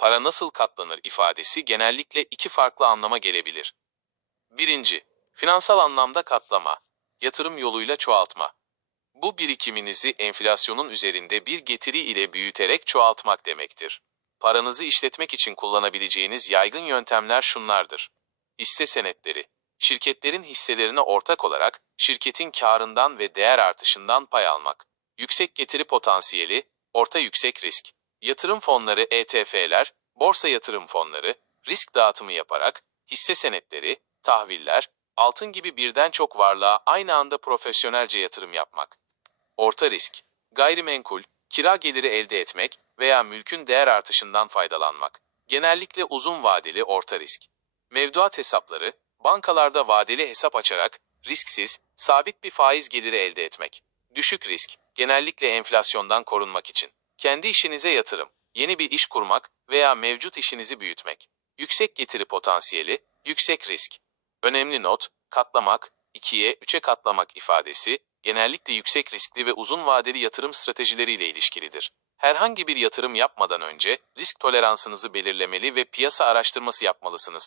para nasıl katlanır ifadesi genellikle iki farklı anlama gelebilir. Birinci, finansal anlamda katlama, yatırım yoluyla çoğaltma. Bu birikiminizi enflasyonun üzerinde bir getiri ile büyüterek çoğaltmak demektir. Paranızı işletmek için kullanabileceğiniz yaygın yöntemler şunlardır. Hisse senetleri. Şirketlerin hisselerine ortak olarak şirketin karından ve değer artışından pay almak. Yüksek getiri potansiyeli, orta yüksek risk. Yatırım fonları ETF'ler, borsa yatırım fonları, risk dağıtımı yaparak hisse senetleri, tahviller, altın gibi birden çok varlığa aynı anda profesyonelce yatırım yapmak. Orta risk, gayrimenkul, kira geliri elde etmek veya mülkün değer artışından faydalanmak. Genellikle uzun vadeli orta risk. Mevduat hesapları, bankalarda vadeli hesap açarak risksiz, sabit bir faiz geliri elde etmek. Düşük risk, genellikle enflasyondan korunmak için. Kendi işinize yatırım, yeni bir iş kurmak veya mevcut işinizi büyütmek. Yüksek getiri potansiyeli, yüksek risk. Önemli not, katlamak, 2'ye 3'e katlamak ifadesi, genellikle yüksek riskli ve uzun vadeli yatırım stratejileriyle ilişkilidir. Herhangi bir yatırım yapmadan önce risk toleransınızı belirlemeli ve piyasa araştırması yapmalısınız.